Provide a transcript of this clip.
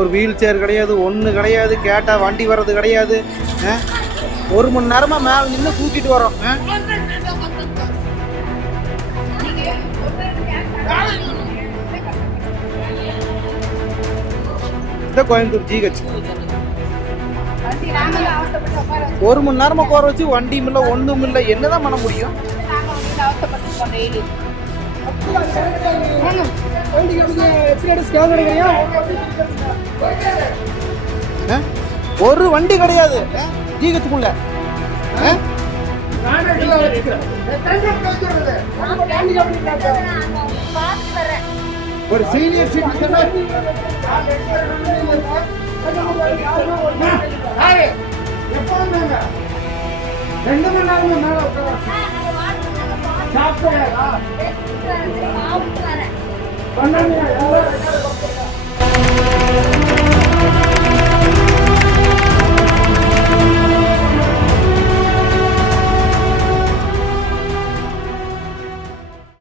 ஒரு wheel chair கிடையாது, ஒன்று கிடையாது, கேட்டால் வண்டி வர்றது கிடையாது. 1 மணி நேரமாக மேலே நின்று தூக்கிட்டு வரோம். இந்த கோயம்புத்தூர் ஜிஹெச் 1 மணி நேரமாக உட்கார வச்சு வண்டியும் இல்லை ஒன்றும் இல்லை, என்னதான் பண்ண முடியும்? ஒரு வண்டி கிடையாது ஜிஹெச்சுக்குள்ள. ஒரு சீனியர் சிட்டிசன் 2 மணி நேரம் மேல சாப்பிட்டு